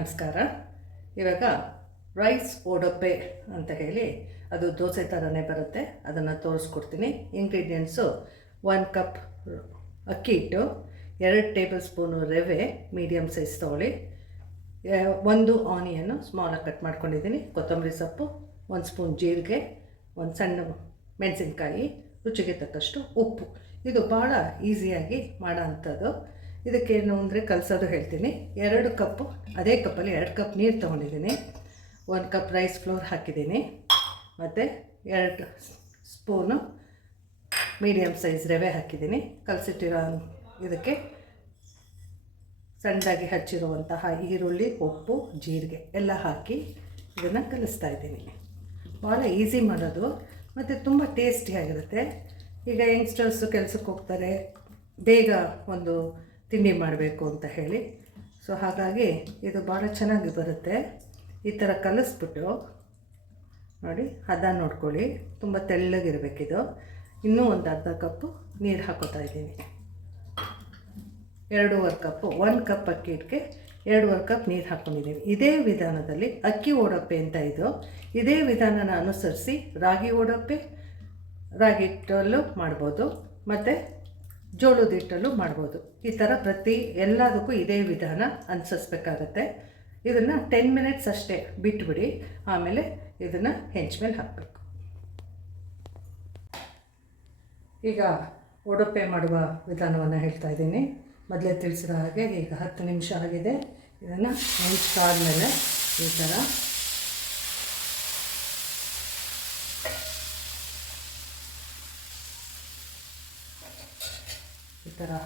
ನಮಸ್ಕಾರ. ಇವಾಗ ರೈಸ್ ಓಡಪ್ಪೆ ಅಂತ ಹೇಳಿ ಅದು ದೋಸೆ ಥರನೇ ಬರುತ್ತೆ, ಅದನ್ನು ತೋರಿಸ್ಕೊಡ್ತೀನಿ. ಇಂಗ್ರೀಡಿಯೆಂಟ್ಸು 1 ಕಪ್ ಅಕ್ಕಿ ಹಿಟ್ಟು, 2 ಟೇಬಲ್ ಸ್ಪೂನು ರವೆ ಮೀಡಿಯಮ್ ಸೈಜ್ ತೊಗೊಳ್ಳಿ, 1 ಆನಿಯನ್ನು ಸ್ಮಾಲಾಗಿ ಕಟ್ ಮಾಡ್ಕೊಂಡಿದ್ದೀನಿ, ಕೊತ್ತಂಬರಿ ಸೊಪ್ಪು, 1 ಸ್ಪೂನ್ ಜೀರಿಗೆ, 1 ಸಣ್ಣ ಮೆಣಸಿನ್ಕಾಯಿ, ರುಚಿಗೆ ತಕ್ಕಷ್ಟು ಉಪ್ಪು. ಇದು ಭಾಳ ಈಸಿಯಾಗಿ ಮಾಡೋ ಅಂಥದ್ದು. ಇದಕ್ಕೇನು ಅಂದರೆ ಕಲಸೋದು ಹೇಳ್ತೀನಿ. 2 ಕಪ್ಪು, ಅದೇ ಕಪ್ಪಲ್ಲಿ 2 ಕಪ್ ನೀರು ತೊಗೊಂಡಿದ್ದೀನಿ, 1 ಕಪ್ ರೈಸ್ ಫ್ಲೋರ್ ಹಾಕಿದ್ದೀನಿ, ಮತ್ತು 2 ಸ್ಪೂನು ಮೀಡಿಯಮ್ ಸೈಜ್ ರವೆ ಹಾಕಿದ್ದೀನಿ. ಕಲಸಿಟ್ಟಿರೋ ಇದಕ್ಕೆ ಸಣ್ಣದಾಗಿ ಹಚ್ಚಿರುವಂತಹ ಈರುಳ್ಳಿ, ಉಪ್ಪು, ಜೀರಿಗೆ ಎಲ್ಲ ಹಾಕಿ ಇದನ್ನು ಕಲಿಸ್ತಾ ಇದ್ದೀನಿ. ಭಾಳ ಈಸಿ ಮಾಡೋದು ಮತ್ತು ತುಂಬ ಟೇಸ್ಟಿಯಾಗಿರುತ್ತೆ. ಈಗ ಯಂಗ್ಸ್ಟರ್ಸು ಕೆಲಸಕ್ಕೆ ಹೋಗ್ತಾರೆ, ಬೇಗ ಒಂದು ತಿಂಡಿ ಮಾಡಬೇಕು ಅಂತ ಹೇಳಿ, ಸೊ ಹಾಗಾಗಿ ಇದು ಭಾಳ ಚೆನ್ನಾಗಿ ಬರುತ್ತೆ. ಈ ಥರ ಕಲಿಸ್ಬಿಟ್ಟು ನೋಡಿ, ಹದ ನೋಡ್ಕೊಳ್ಳಿ, ತುಂಬ ತೆಳ್ಳಗಿರಬೇಕಿದು. ಇನ್ನೂ ಒಂದು ಅರ್ಧ ಕಪ್ಪು ನೀರು ಹಾಕೋತಾ ಇದ್ದೀನಿ. 2.5 ಕಪ್ಪು, 1 ಕಪ್ ಅಕ್ಕಿ ಹಿಟ್ಟಿಗೆ 2.5 ಕಪ್ ನೀರು ಹಾಕ್ಕೊಂಡಿದ್ದೀನಿ. ಇದೇ ವಿಧಾನದಲ್ಲಿ ಅಕ್ಕಿ ಓಡಪ್ಪೆ ಅಂತ ಇದು, ಇದೇ ವಿಧಾನನ ಅನುಸರಿಸಿ ರಾಗಿ ಓಡಪ್ಪೆ, ರಾಗಿ ಹಿಟ್ಟಲ್ಲೂ ಮಾಡ್ಬೋದು, ಮತ್ತು ಜೋಳದ ಹಿಟ್ಟಲ್ಲೂ ಮಾಡ್ಬೋದು. ಈ ಥರ ಎಲ್ಲದಕ್ಕೂ ಇದೇ ವಿಧಾನ ಅನುಸರಿಸ್ಬೇಕಾಗತ್ತೆ. ಇದನ್ನು 10 ಮಿನಿಟ್ಸ್ ಅಷ್ಟೇ ಬಿಟ್ಬಿಡಿ, ಆಮೇಲೆ ಇದನ್ನು ಹೆಂಚ ಮೇಲೆ ಹಾಕಬೇಕು. ಈಗ ಓಡಪ್ಪೆ ಮಾಡುವ ವಿಧಾನವನ್ನು ಹೇಳ್ತಾ ಇದ್ದೀನಿ. ಮೊದಲೇ ತಿಳಿಸಿರೋ ಹಾಗೆ ಈಗ 10 ನಿಮಿಷ ಆಗಿದೆ. ಇದನ್ನು ಹೆಂಚಾದ್ಮೇಲೆ ಈ ಥರ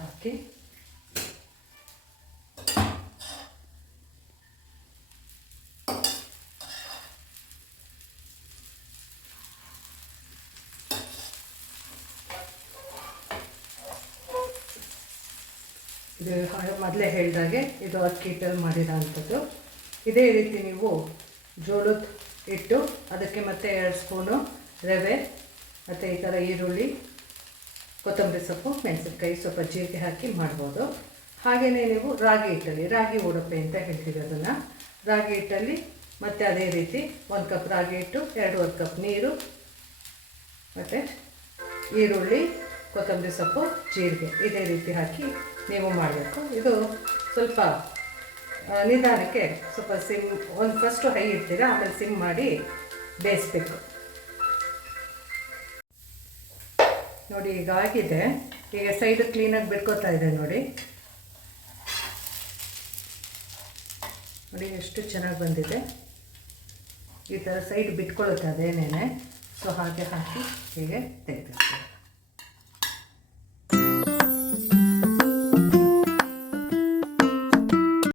ಹಾಕಿ ಇದು ಮೊದಲೇ ಹೇಳಿದಾಗೆ ಇದು ಅಕ್ಕಿ ಹಿಟ್ಟಲ್ಲಿ ಮಾಡಿರೋ ಅಂಥದ್ದು. ಇದೇ ರೀತಿ ನೀವು ಜೋಳದ ಹಿಟ್ಟು, ಅದಕ್ಕೆ ಮತ್ತೆ 2 ಸ್ಪೂನು ರವೆ, ಮತ್ತು ಈ ಥರ ಈರುಳ್ಳಿ, ಕೊತ್ತಂಬರಿ ಸೊಪ್ಪು, ಮೆಣಸಿನ್ಕಾಯಿ, ಸ್ವಲ್ಪ ಜೀರಿಗೆ ಹಾಕಿ ಮಾಡ್ಬೋದು. ಹಾಗೆಯೇ ನೀವು ರಾಗಿ ಹಿಟ್ಟಲ್ಲಿ, ರಾಗಿ ಓಡಪ್ಪೆ ಅಂತ ಹೇಳ್ತೀವಿ ಅದನ್ನು, ರಾಗಿ ಹಿಟ್ಟಲ್ಲಿ ಮತ್ತು ಅದೇ ರೀತಿ 1 ಕಪ್ ರಾಗಿ ಹಿಟ್ಟು, 2.5 ಕಪ್ ನೀರು, ಮತ್ತು ಈರುಳ್ಳಿ, ಕೊತ್ತಂಬರಿ ಸೊಪ್ಪು, ಜೀರಿಗೆ ಇದೇ ರೀತಿ ಹಾಕಿ ನೀವು ಮಾಡಬೇಕು. ಇದು ಸ್ವಲ್ಪ ನಿಧಾನಕ್ಕೆ ಸ್ವಲ್ಪ ಫಸ್ಟು ಹೈ ಇಡ್ತೀರ, ಆಮೇಲೆ ಸಿಮ್ ಮಾಡಿ ಬೇಯಿಸ್ಬೇಕು. ನೋಡಿ, ಈಗ ಆಗಿದೆ. ಈಗ ಸೈಡ್ ಕ್ಲೀನಾಗಿ ಬಿಟ್ಕೋತಾ ಇದೆ ನೋಡಿ ಎಷ್ಟು ಚೆನ್ನಾಗಿ ಬಂದಿದೆ. ಈ ಥರ ಸೈಡ್ ಬಿಟ್ಕೊಳ್ಳುತ್ತೆ ಅದೇನೇನೆ, ಸೊ ಹಾಗೆ ಹಾಕಿ ಹೀಗೆ ತೆಗೆದಿರ್ತೀವಿ.